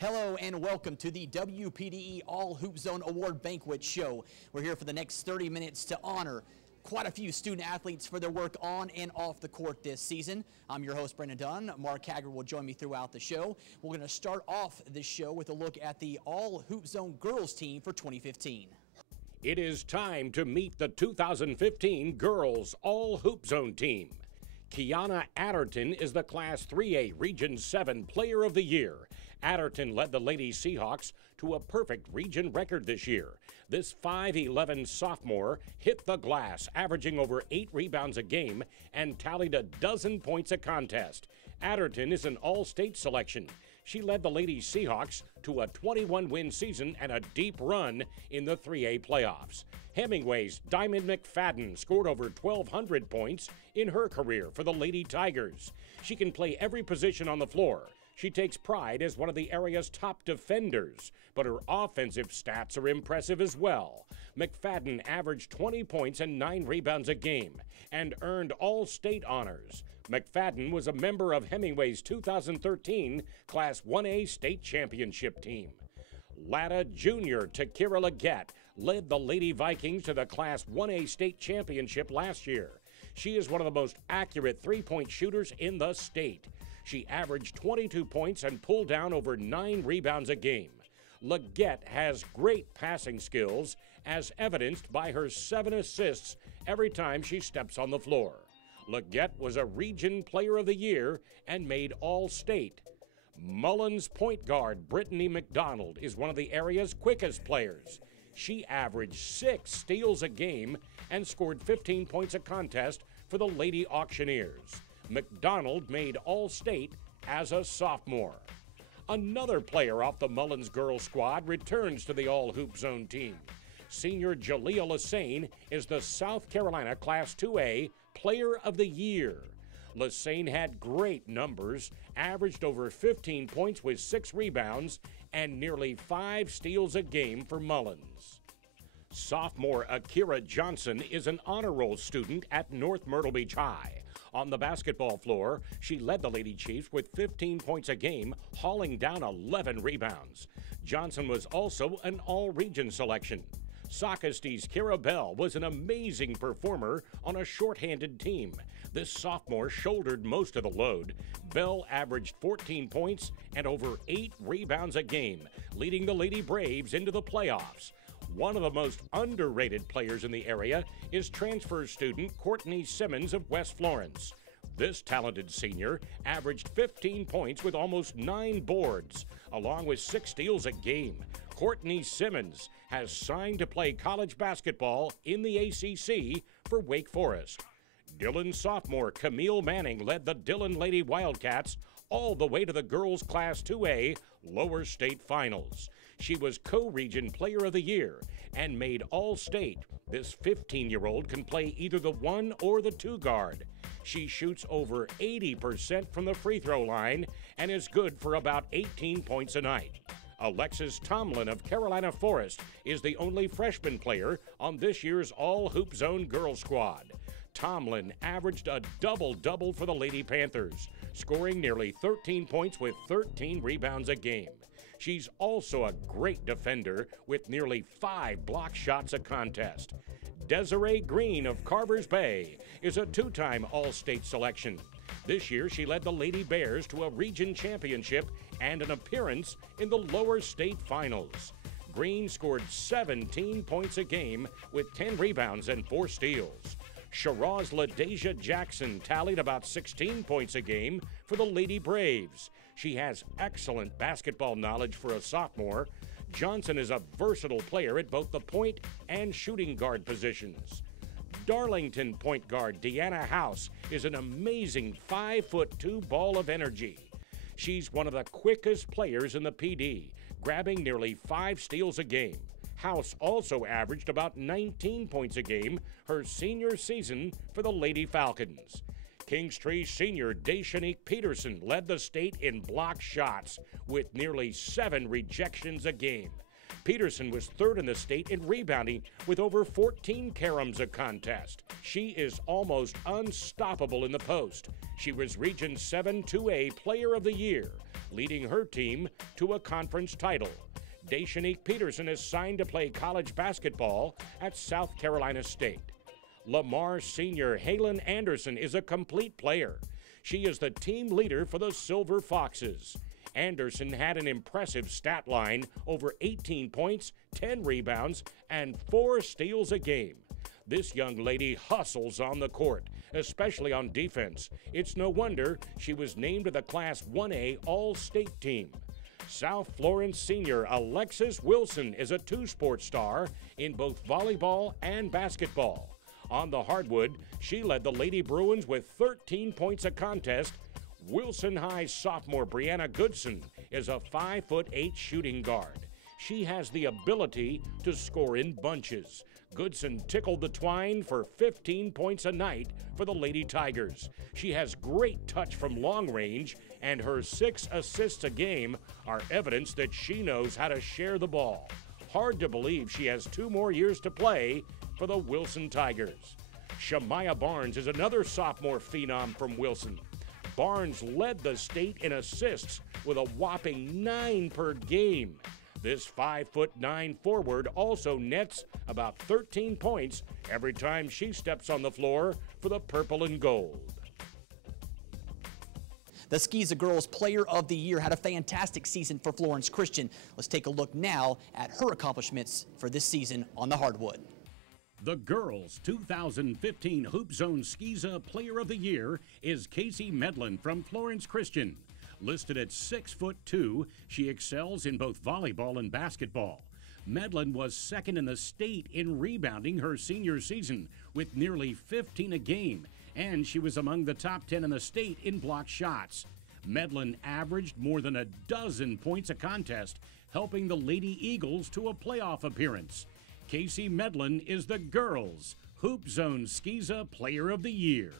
Hello and welcome to the WPDE All Hoop Zone Award Banquet Show. We're here for the next 30 minutes to honor quite a few student athletes for their work on and off the court this season. I'm your host, Brandon Dunn. Mark Hager will join me throughout the show. We're going to start off this show with a look at the All Hoop Zone girls team for 2015. It is time to meet the 2015 girls All Hoop Zone team. Kiana Adderton is the Class 3A Region 7 Player of the Year. Adderton led the Lady Seahawks to a perfect region record this year. This 5'11" sophomore hit the glass, averaging over 8 rebounds a game and tallied a dozen points a contest. Adderton is an all-state selection. She led the Lady Seahawks to a 21-win season and a deep run in the 3A playoffs. Hemingway's Diamond McFadden scored over 1,200 points in her career for the Lady Tigers. She can play every position on the floor. She takes pride as one of the area's top defenders, but her offensive stats are impressive as well. McFadden averaged 20 points and 9 rebounds a game and earned all-state honors. McFadden was a member of Hemingway's 2013 Class 1A state championship team. Latta junior Takeria Legette led the Lady Vikings to the Class 1A state championship last year. She is one of the most accurate three-point shooters in the state. She averaged 22 points and pulled down over 9 rebounds a game. Legette has great passing skills, as evidenced by her 7 assists every time she steps on the floor. Legette was a Region Player of the Year and made All-State. Mullins point guard Brittani McDonald is one of the area's quickest players. She averaged 6 steals a game and scored 15 points a contest for the Lady Auctioneers. McDonald made All-State as a sophomore. Another player off the Mullins girls squad returns to the All Hoop Zone team. Senior Jalea Lassane is the South Carolina Class 2A Player of the Year. Lassane had great numbers, averaged over 15 points with 6 rebounds and nearly 5 steals a game for Mullins. Sophomore Aquera Johnson is an honor roll student at North Myrtle Beach High. On the basketball floor, she led the Lady Chiefs with 15 points a game, hauling down 11 rebounds. Johnson was also an all-region selection. Socastee's Kara Bell was an amazing performer on a shorthanded team. This sophomore shouldered most of the load. Bell averaged 14 points and over 8 rebounds a game, leading the Lady Braves into the playoffs. One of the most underrated players in the area is transfer student Kortni Simmons of West Florence. This talented senior averaged 15 points with almost 9 boards, along with 6 steals a game. Kortni Simmons has signed to play college basketball in the ACC for Wake Forest. Dillon sophomore Khamele Manning led the Dillon Lady Wildcats all the way to the girls' Class 2A lower state finals. She was co-region Player of the Year and made All-State. This 15-year-old can play either the 1 or the 2 guard. She shoots over 80% from the free throw line and is good for about 18 points a night. Alexis Tomlin of Carolina Forest is the only freshman player on this year's All Hoop Zone girls squad. Tomlin averaged a double-double for the Lady Panthers, scoring nearly 13 points with 13 rebounds a game. She's also a great defender with nearly 5 block shots a contest. Desaree Green of Carvers Bay is a 2-time All-State selection. This year, she led the Lady Bears to a region championship and an appearance in the lower state finals. Green scored 17 points a game with 10 rebounds and 4 steals. Shiraz LaDeja Jackson tallied about 16 points a game for the Lady Braves. She has excellent basketball knowledge for a sophomore. Johnson is a versatile player at both the point and shooting guard positions. Darlington point guard Deanna House is an amazing 5'2" ball of energy. She's one of the quickest players in the PD, grabbing nearly 5 steals a game. House also averaged about 19 points a game her senior season for the Lady Falcons. Kingstree senior Deshanique Peterson led the state in block shots with nearly 7 rejections a game. Peterson was third in the state in rebounding with over 14 caroms a contest. She is almost unstoppable in the post. She was Region 7 2A Player of the Year, leading her team to a conference title. Deshanique Peterson is signed to play college basketball at South Carolina State. Lamar senior Halen Anderson is a complete player. She is the team leader for the Silver Foxes. Anderson had an impressive stat line, over 18 points, 10 rebounds, and 4 steals a game. This young lady hustles on the court, especially on defense. It's no wonder she was named to the Class 1A All-State team. South Florence senior Alexis Wilson is a two-sport star in both volleyball and basketball. On the hardwood, she led the Lady Bruins with 13 points a contest. Wilson High sophomore Bryanna Goodson is a 5'8" shooting guard. She has the ability to score in bunches. Goodson tickled the twine for 15 points a night for the Lady Tigers. She has great touch from long range, and her 6 assists a game are evidence that she knows how to share the ball. Hard to believe she has 2 more years to play for the Wilson Tigers. Shamaya Barnes is another sophomore phenom from Wilson. Barnes led the state in assists with a whopping 9 per game. This 5'9" forward also nets about 13 points every time she steps on the floor for the purple and gold. The Skeeza Girls Player of the Year had a fantastic season for Florence Christian. Let's take a look now at her accomplishments for this season on the hardwood. The girls' 2015 Hoop Zone Skeeza Player of the Year is Casey Medlin from Florence Christian. Listed at 6'2", she excels in both volleyball and basketball. Medlin was second in the state in rebounding her senior season with nearly 15 a game, and she was among the top 10 in the state in block shots. Medlin averaged more than a dozen points a contest, helping the Lady Eagles to a playoff appearance. Casey Medlin is the girls' Hoop Zone Skeeza Player of the Year.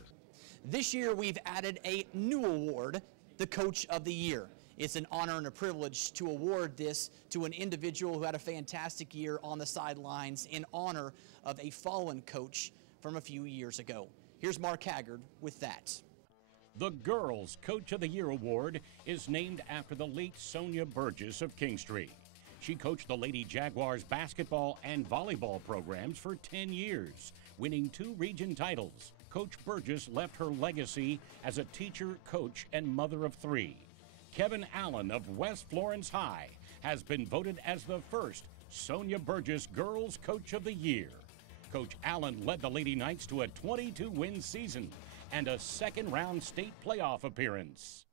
This year we've added a new award, the Coach of the Year. It's an honor and a privilege to award this to an individual who had a fantastic year on the sidelines in honor of a fallen coach from a few years ago. Here's Mark Haggard with that. The Girls Coach of the Year Award is named after the late Sonia Burgess of King Street. She coached the Lady Jaguars basketball and volleyball programs for 10 years, winning 2 region titles. Coach Burgess left her legacy as a teacher, coach, and mother of 3. Kevin Allen of West Florence High has been voted as the first Sonia Burgess Girls Coach of the Year. Coach Allen led the Lady Knights to a 22-win season and a second-round state playoff appearance.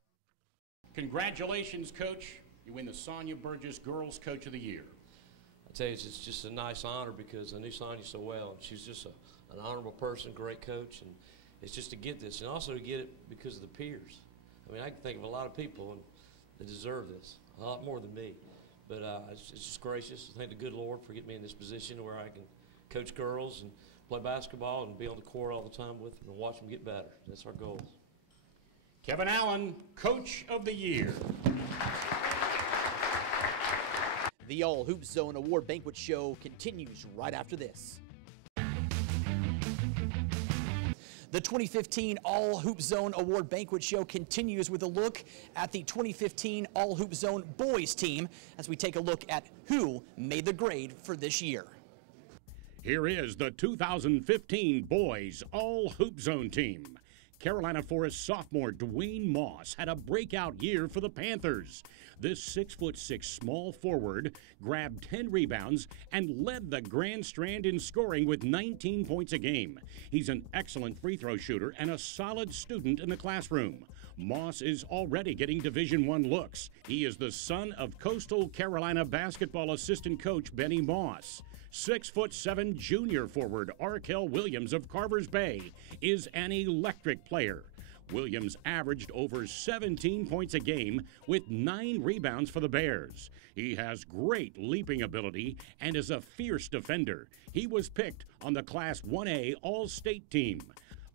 Congratulations, Coach. You win the Sonia Burgess Girls Coach of the Year. I tell you, it's just a nice honor because I knew Sonia so well, and she's just an honorable person, great coach, and it's just to get this, and also to get it because of the peers. I mean, I can think of a lot of people that deserve this, a lot more than me, but it's just gracious. I thank the good Lord for getting me in this position where I can coach girls and play basketball and be on the court all the time with them and watch them get better. That's our goal. Kevin Allen, Coach of the Year. The All Hoop Zone Award Banquet Show continues right after this. The 2015 All Hoop Zone Award Banquet Show continues with a look at the 2015 All Hoop Zone Boys team as we take a look at who made the grade for this year. Here is the 2015 Boys All Hoop Zone team. Carolina Forest sophomore Dwayne Moss had a breakout year for the Panthers. This 6'6" small forward grabbed 10 rebounds and led the Grand Strand in scoring with 19 points a game. He's an excellent free throw shooter and a solid student in the classroom. Moss is already getting Division I looks. He is the son of Coastal Carolina basketball assistant coach Benny Moss. 6'7" junior forward Arkell Williams of Carvers Bay is an electric player. Williams averaged over 17 points a game with 9 rebounds for the Bears. He has great leaping ability and is a fierce defender. He was picked on the Class 1A All-State team.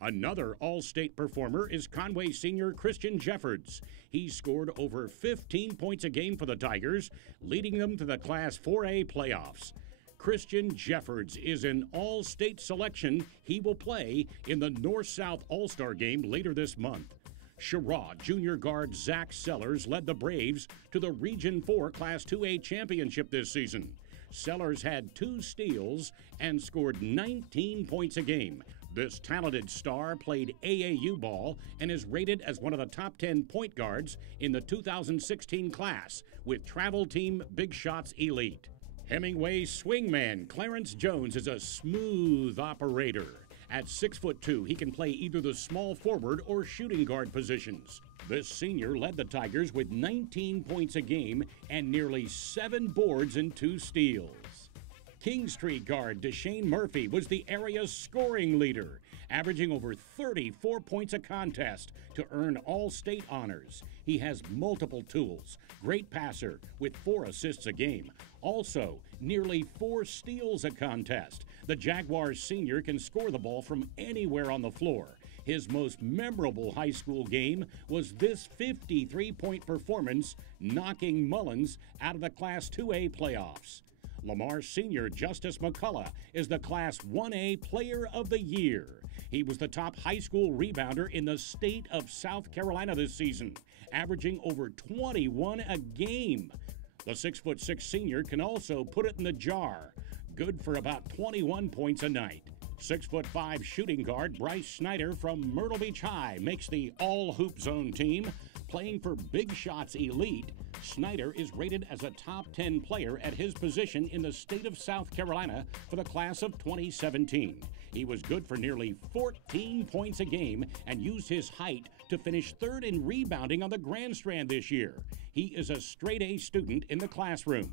Another All-State performer is Conway senior Christian Jeffords. He scored over 15 points a game for the Tigers, leading them to the Class 4A playoffs. Christian Jeffords is an All-State selection. He will play in the North-South All-Star game later this month. Sherrod junior guard Zach Sellers led the Braves to the Region 4 Class 2A championship this season. Sellers had 2 steals and scored 19 points a game. This talented star played AAU ball and is rated as one of the top 10 point guards in the 2016 class with Travel Team Big Shots Elite. Hemingway swingman Clarence Jones is a smooth operator. At 6'2", he can play either the small forward or shooting guard positions. This senior led the Tigers with 19 points a game and nearly 7 boards and 2 steals. Kingstree guard Deshane Murphy was the area's scoring leader, averaging over 34 points a contest to earn All-State honors. He has multiple tools, great passer with 4 assists a game. Also, nearly 4 steals a contest. The Jaguars senior can score the ball from anywhere on the floor. His most memorable high school game was this 53-point performance, knocking Mullins out of the Class 2A playoffs. Lamar senior Justice McCullough is the Class 1A Player of the Year. He was the top high school rebounder in the state of South Carolina this season, averaging over 21 a game. The 6'6" senior can also put it in the jar, good for about 21 points a night. 6'5" shooting guard Bryce Snyder from Myrtle Beach High makes the All-Hoop Zone team. Playing for Big Shots Elite, Snyder is rated as a top 10 player at his position in the state of South Carolina for the class of 2017. He was good for nearly 14 points a game and used his height to finish 3rd in rebounding on the Grand Strand this year. He is a straight-A student in the classroom.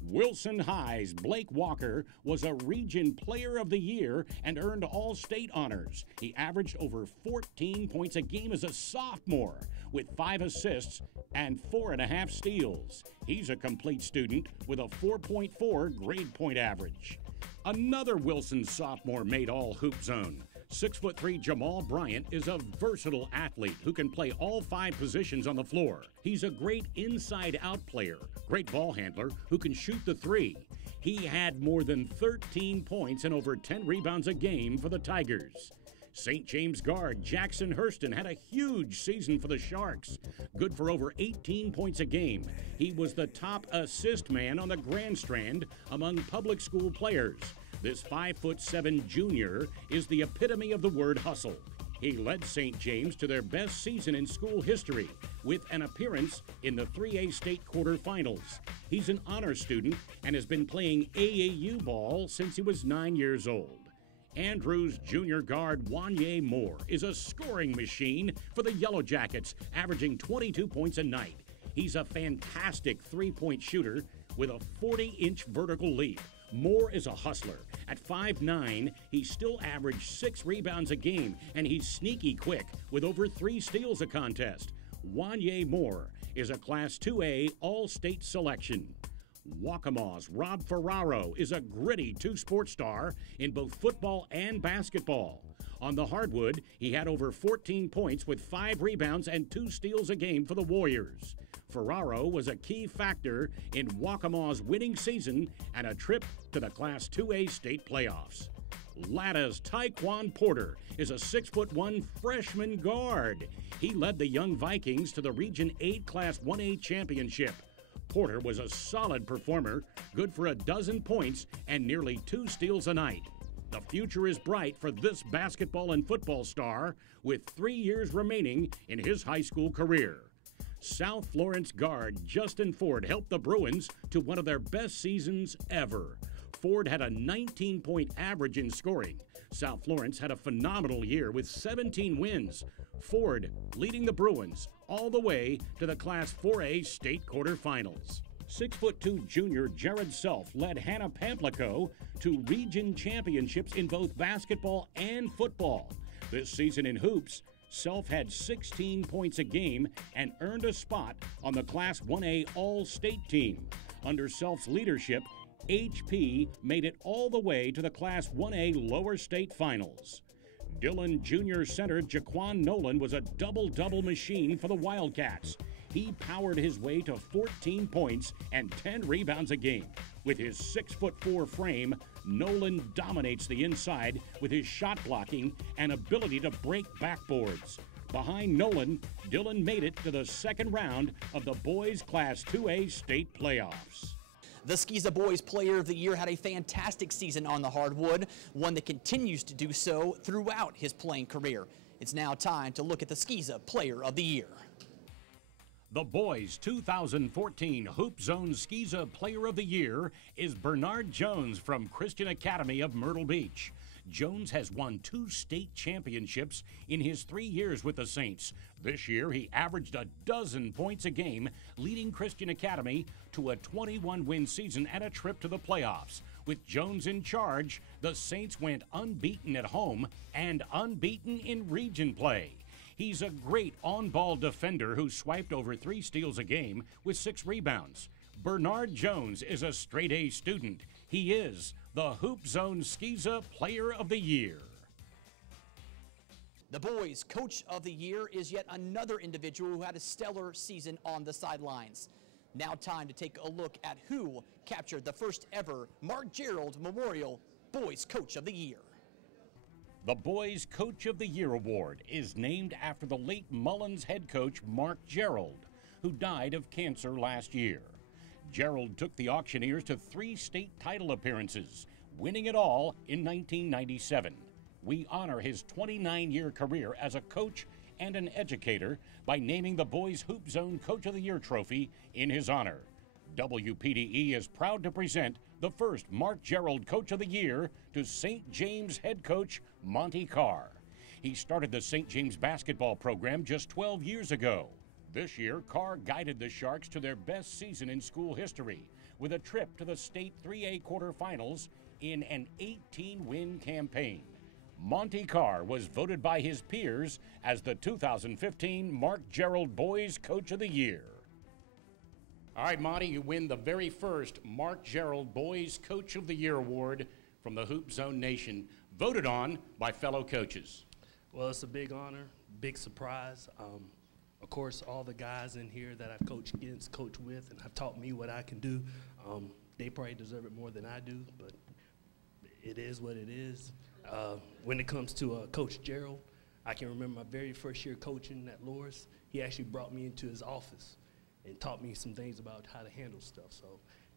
Wilson High's Blake Walker was a Region Player of the Year and earned All-State honors. He averaged over 14 points a game as a sophomore with 5 assists and 4.5 steals. He's a complete student with a 4.4 grade point average. Another Wilson sophomore made All-Hoop Zone. 6'3" Jamal Bryant is a versatile athlete who can play all 5 positions on the floor. He's a great inside-out player, great ball handler who can shoot the 3. He had more than 13 points and over 10 rebounds a game for the Tigers. St. James guard Jackson Hurston had a huge season for the Sharks, good for over 18 points a game. He was the top assist man on the Grand Strand among public school players. This 5'7" junior is the epitome of the word hustle. He led St. James to their best season in school history with an appearance in the 3A state quarterfinals. He's an honor student and has been playing AAU ball since he was 9 years old. Andrews junior guard Wanye Moore is a scoring machine for the Yellow Jackets, averaging 22 points a night. He's a fantastic 3-point shooter with a 40-inch vertical leap. Moore is a hustler. At 5'9", he still averaged 6 rebounds a game, and he's sneaky quick with over 3 steals a contest. Wanye Moore is a Class 2A All-State selection. Waccama's Rob Ferraro is a gritty 2-sport star in both football and basketball. On the hardwood, he had over 14 points with 5 rebounds and 2 steals a game for the Warriors. Ferraro was a key factor in Waccama's winning season and a trip to the Class 2A state playoffs. Latta's Tyquan Porter is a 6'1" freshman guard. He led the young Vikings to the Region 8 Class 1A championship. Porter was a solid performer, good for 12 points and nearly 2 steals a night. The future is bright for this basketball and football star with 3 years remaining in his high school career. South Florence guard Justin Ford helped the Bruins to one of their best seasons ever. Ford had a 19-point average in scoring. South Florence had a phenomenal year with 17 wins. Ford leading the Bruins all the way to the Class 4A state quarterfinals. 6'2" junior Jared Self led Hannah-Pamplico to region championships in both basketball and football. This season in hoops, Self had 16 points a game and earned a spot on the Class 1A All-State team. Under Self's leadership, HP made it all the way to the Class 1A lower state finals. Dillon Junior center Jaquan Nolan was a double-double machine for the Wildcats. He powered his way to 14 points and 10 rebounds a game. With his 6'4" frame, Nolan dominates the inside with his shot blocking and ability to break backboards. Behind Nolan, Dillon made it to the second round of the boys Class 2A state playoffs. The Skeeza Boys Player of the Year had a fantastic season on the hardwood, one that continues to do so throughout his playing career. It's now time to look at the Skeeza Player of the Year. The boys' 2014 Hoop Zone Skeeza Player of the Year is Bernard Jones from Christian Academy of Myrtle Beach. Jones has won 2 state championships in his 3 years with the Saints. This year, he averaged 12 points a game, leading Christian Academy to a 21-win season and a trip to the playoffs. With Jones in charge, the Saints went unbeaten at home and unbeaten in region play. He's a great on-ball defender who swiped over 3 steals a game with 6 rebounds. Bernard Jones is a straight-A student. He is the Hoop Zone Skeeza Player of the Year. The boys' Coach of the Year is yet another individual who had a stellar season on the sidelines. Now time to take a look at who captured the first ever Mark Gerald Memorial Boys' Coach of the Year. The Boys' Coach of the Year award is named after the late Mullins head coach Mark Gerald, who died of cancer last year. Gerald took the Auctioneers to 3 state title appearances, winning it all in 1997. We honor his 29-year career as a coach and an educator by naming the Boys Hoop Zone Coach of the Year trophy in his honor. WPDE is proud to present the first Mark Gerald Coach of the Year to St. James head coach Monty Carr. He started the St. James basketball program just 12 years ago. This year, Carr guided the Sharks to their best season in school history with a trip to the state 3A quarterfinals in an 18-win campaign. Monty Carr was voted by his peers as the 2015 Mark Gerald Boys Coach of the Year. All right, Monty, you win the very first Mark Gerald Boys Coach of the Year award from the Hoop Zone Nation, voted on by fellow coaches. Well, it's a big honor, big surprise. Of course, all the guys in here that I've coached against, coached with, and have taught me what I can do, they probably deserve it more than I do, but it is what it is. When it comes to Coach Gerald, I can remember my very first year coaching at Loris. He actually brought me into his office and taught me some things about how to handle stuff. So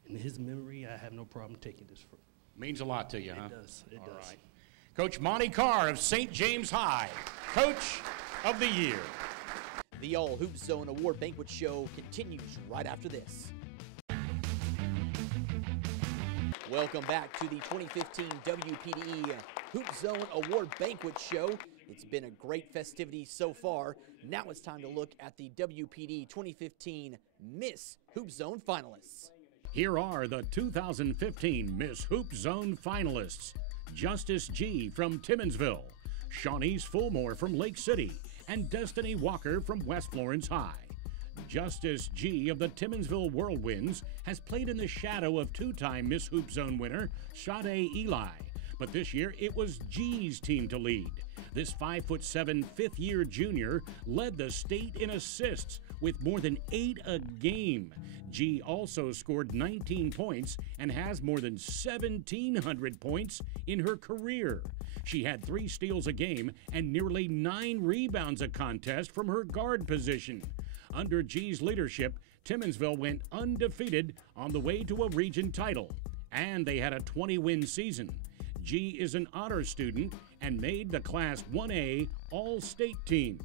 in his memory, I have no problem taking this from. Means a lot to you, huh? It does. It does. Right. Coach Monty Carr of St. James High, Coach of the Year. The All Hoop Zone Award Banquet Show continues right after this. Welcome back to the 2015 WPDE Hoop Zone Award Banquet Show. It's been a great festivity so far. Now it's time to look at the WPD 2015 Miss Hoop Zone finalists. Here are the 2015 Miss Hoop Zone finalists. Justice G from Timminsville, Shawnee's Fulmore from Lake City, and Destiny Walker from West Florence High. Justice G of the Timminsville Whirlwinds has played in the shadow of 2-time Miss Hoop Zone winner Sade Eli, but this year it was G's team to lead. This 5'7", fifth-year junior led the state in assists with more than 8 a game. G also scored 19 points and has more than 1,700 points in her career. She had 3 steals a game and nearly 9 rebounds a contest from her guard position. Under G's leadership, Timminsville went undefeated on the way to a region title, and they had a 20-win season. G is an honor student and made the Class 1A All-State team.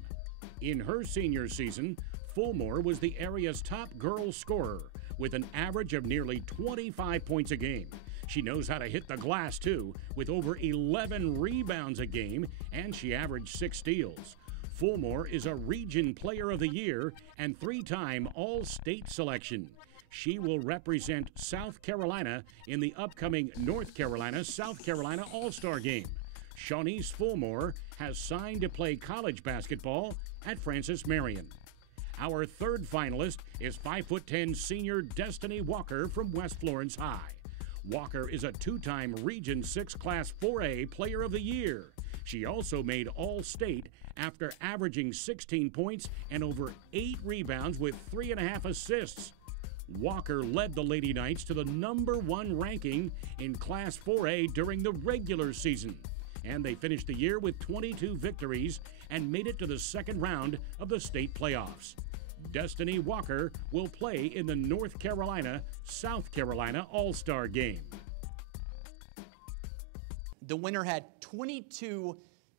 In her senior season, Fulmore was the area's top girl scorer with an average of nearly 25 points a game. She knows how to hit the glass, too, with over 11 rebounds a game, and she averaged 6 steals. Fulmore is a Region Player of the Year and 3-time All-State selection. She will represent South Carolina in the upcoming North Carolina-South Carolina All-Star Game. Shawnee's Fulmore has signed to play college basketball at Francis Marion. Our third finalist is 5'10" senior Destiny Walker from West Florence High. Walker is a 2-time Region 6 Class 4A Player of the Year. She also made All-State after averaging 16 points and over 8 rebounds with 3.5 assists. Walker led the Lady Knights to the #1 ranking in Class 4A during the regular season, and they finished the year with 22 victories and made it to the second round of the state playoffs. Destiny Walker will play in the North Carolina-South Carolina All-Star Game. The winner had 22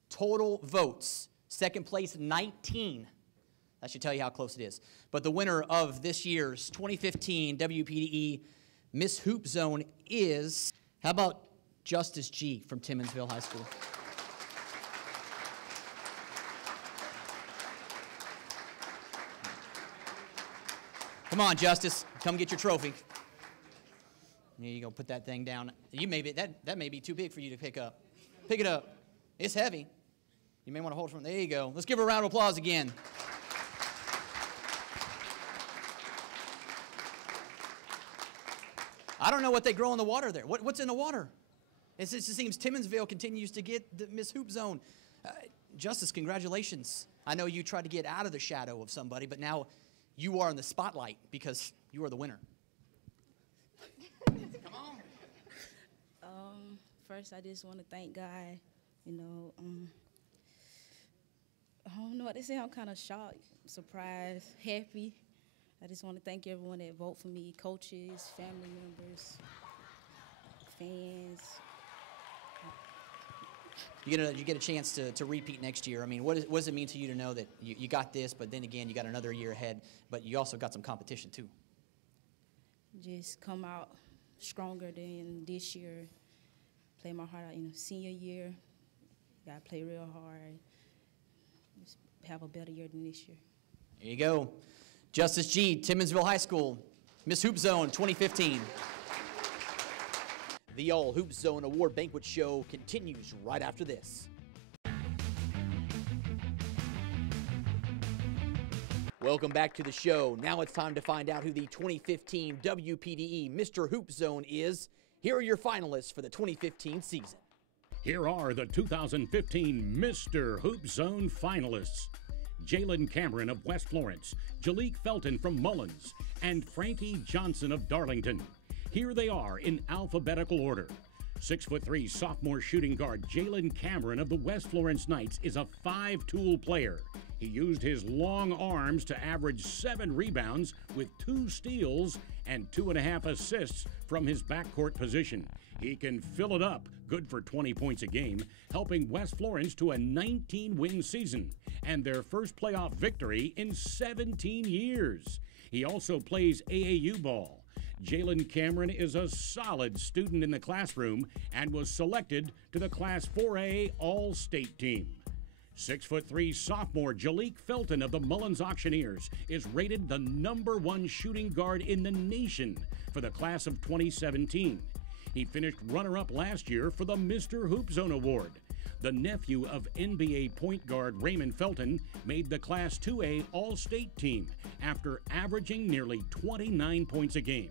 total votes. Second place, 19. That should tell you how close it is. But the winner of this year's 2015 WPDE Miss Hoop Zone is, how about Justice G from Timminsville High School? Come on, Justice. Come get your trophy. There you go. Put that thing down. You may be, that may be too big for you to pick up. Pick it up. It's heavy. You may want to hold it from there. You go. Let's give her a round of applause again. I don't know what they grow in the water there. What's in the water? It just seems Timminsville continues to get the Miss Hoop Zone. Justice, congratulations. I know you tried to get out of the shadow of somebody, but now you are in the spotlight because you are the winner. Come on. First, I just want to thank God. I don't know what to say. I'm kind of shocked, surprised, happy. I just want to thank everyone that vote for me, coaches, family members, fans. You get a chance to repeat next year. I mean, what does it mean to you to know that you got this, but then again, you got another year ahead, but you also got some competition too? Just come out stronger than this year, play my heart out. Senior year, got to play real hard, just have a better year than this year. There you go. Justice G, Timminsville High School, Miss Hoop Zone 2015. The All Hoop Zone Award Banquet Show continues right after this. Welcome back to the show. Now it's time to find out who the 2015 WPDE Mr. Hoop Zone is. Here are your finalists for the 2015 season. Here are the 2015 Mr. Hoop Zone finalists. Jalen Cameron of West Florence, Jalek Felton from Mullins, and Frankie Johnson of Darlington. Here they are in alphabetical order. 6'3" sophomore shooting guard Jalen Cameron of the West Florence Knights is a 5-tool player. He used his long arms to average 7 rebounds with 2 steals and 2.5 assists from his backcourt position. He can fill it up, good for 20 points a game, helping West Florence to a 19-win season and their first playoff victory in 17 years. He also plays AAU ball. Jalen Cameron is a solid student in the classroom and was selected to the Class 4A All-State team. 6'3" sophomore Jalek Felton of the Mullins Auctioneers is rated the #1 shooting guard in the nation for the class of 2017. He finished runner-up last year for the Mr. Hoop Zone Award. The nephew of NBA point guard Raymond Felton made the Class 2A All-State team after averaging nearly 29 points a game.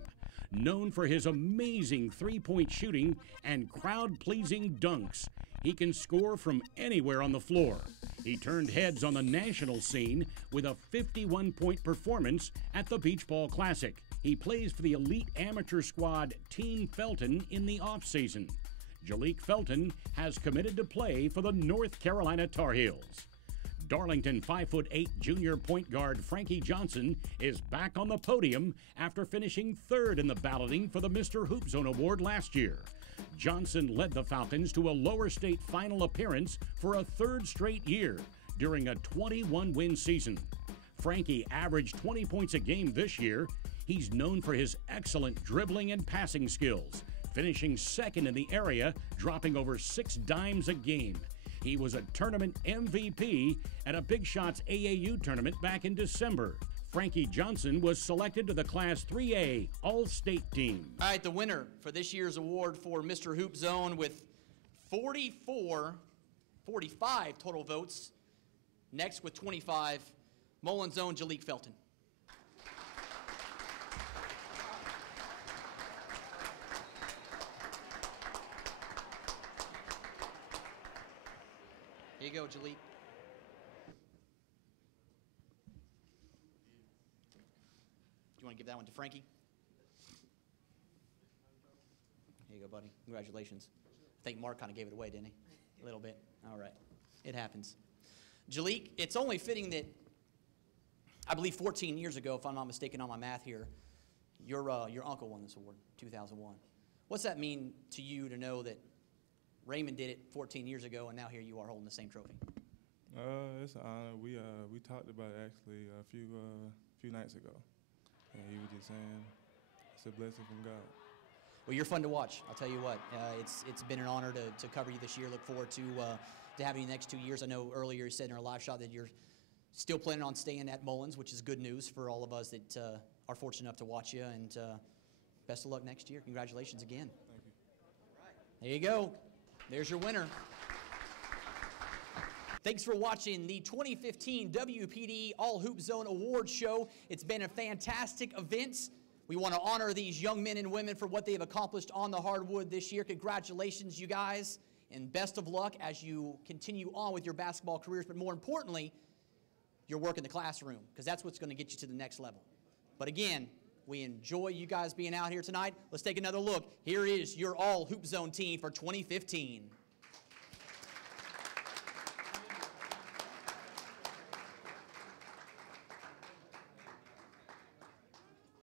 Known for his amazing three-point shooting and crowd-pleasing dunks, he can score from anywhere on the floor. He turned heads on the national scene with a 51-point performance at the Beach Ball Classic. He plays for the elite amateur squad Team Felton in the offseason. Jalek Felton has committed to play for the North Carolina Tar Heels. Darlington 5'8" junior point guard Frankie Johnson is back on the podium after finishing 3rd in the balloting for the Mr. Hoop Zone Award last year. Johnson led the Falcons to a lower state final appearance for a 3rd straight year during a 21-win season. Frankie averaged 20 points a game this year. He's known for his excellent dribbling and passing skills, finishing 2nd in the area, dropping over 6 dimes a game. He was a tournament MVP at a Big Shots AAU tournament back in December. Frankie Johnson was selected to the Class 3A All-State team. All right, the winner for this year's award for Mr. Hoop Zone with 45 total votes. Next with 25, Mullins Zone Jalek Felton. Here you go, Jalek. Do you want to give that one to Frankie? Here you go, buddy. Congratulations. I think Mark kind of gave it away, didn't he? A little bit. All right. It happens. Jalek, it's only fitting that, I believe 14 years ago, if I'm not mistaken on my math here, your uncle won this award, 2001. What's that mean to you to know that Raymond did it 14 years ago, and now here you are holding the same trophy? It's an honor. We talked about it actually a few nights ago, and he was just saying it's a blessing from God. Well, you're fun to watch. I'll tell you what. It's been an honor to cover you this year. Look forward to having you the next 2 years. I know earlier you said in our live shot that you're still planning on staying at Mullins, which is good news for all of us that are fortunate enough to watch you. And best of luck next year. Congratulations again. Thank you. There you go. There's your winner. Thanks for watching the 2015 WPDE All Hoop Zone Awards Show. It's been a fantastic event. We want to honor these young men and women for what they have accomplished on the hardwood this year. Congratulations, you guys, and best of luck as you continue on with your basketball careers, but more importantly, your work in the classroom, because that's what's going to get you to the next level. But again, we enjoy you guys being out here tonight. Let's take another look. Here is your All Hoop Zone team for 2015.